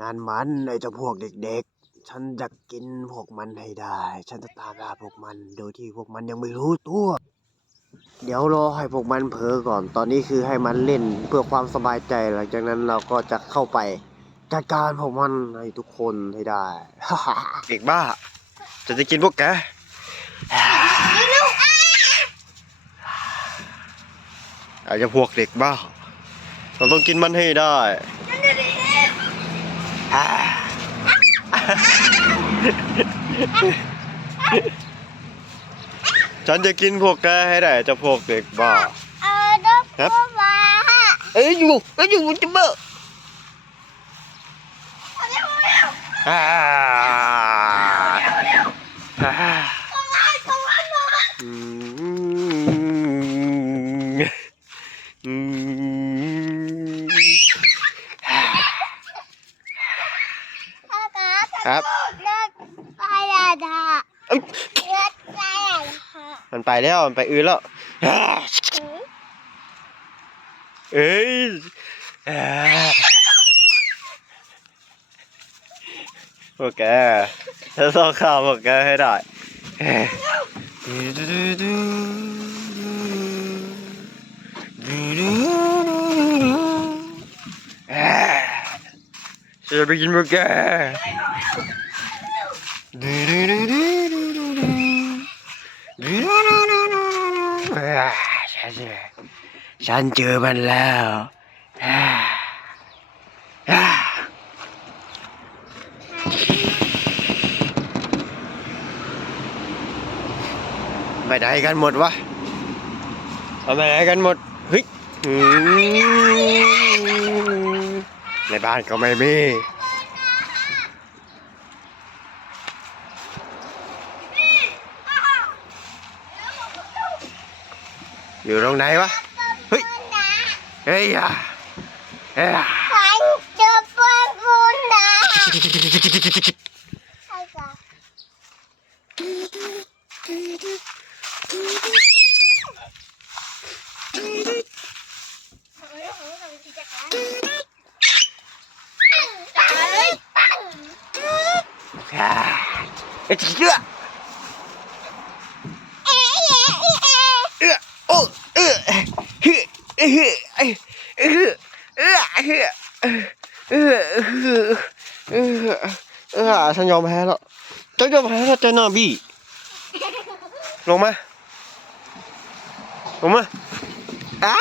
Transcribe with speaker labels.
Speaker 1: นั่นมันไอ้เจ้าพวกเด็กๆ ฉันจะกินพวกมันให้ได้ ฉันจะตามล่าพวกมัน โดยที่พวกมันยังไม่รู้ตัว เดี๋ยวรอให้พวกมันเผลอก่อน ตอนนี้คือให้มันเล่นเพื่อความสบายใจ หลังจากนั้นเราก็จะเข้าไปจัดการพวกมันให้ทุกคนให้ได้
Speaker 2: เด็กบ้า จะจะกินพวกแก อาจจะพวกเด็กบ้า เราต้องกินมันให้ได้ ฉันจะกินพวกแกให้ได้เจะพวกเด็กบ้า
Speaker 3: เออต้อง
Speaker 2: ครับ
Speaker 3: พูดมา
Speaker 2: เอ้ยอยู่เอ้ยอยู่จะเบ้ออ่าอ่าอืมอืม ครับ
Speaker 3: เลิกไปแล้วนะ
Speaker 2: เอ้ย
Speaker 3: เลิกไปแล้วค่ะ
Speaker 2: มันไปแล้วมันไปอื่นแล้วอ่าเอ้ยอ่าพวกแกจะต้องฆ่าพวกแกให้ได้เอ้ยอ่า จะไปกินพวกแกฉันเจอมันแล้วไปไหนกันหมดวะเอาไปไหนกันหมดเฮ้ย ในบ้านก็ไม่มีอยู่ตรงไหนวะ เฮ้ย เฮ้ยอะเฮ้ยอะ
Speaker 3: ฉันจะไปพูดนะใช่ค่ะเอ้ย
Speaker 2: อ่า เอ้ยเชื่อ
Speaker 3: เอ๊ะเอ๊ะเอ๊ะ
Speaker 2: เออโอ้เออเฮ้ยเฮ้ยเฮ้ยเฮ้ยเออเฮ้ยเออเออเออเออฉันยอมแพ้แล้วฉันยอมแพ้แล้วเจน่าบี้ลงมาลงมาไอ้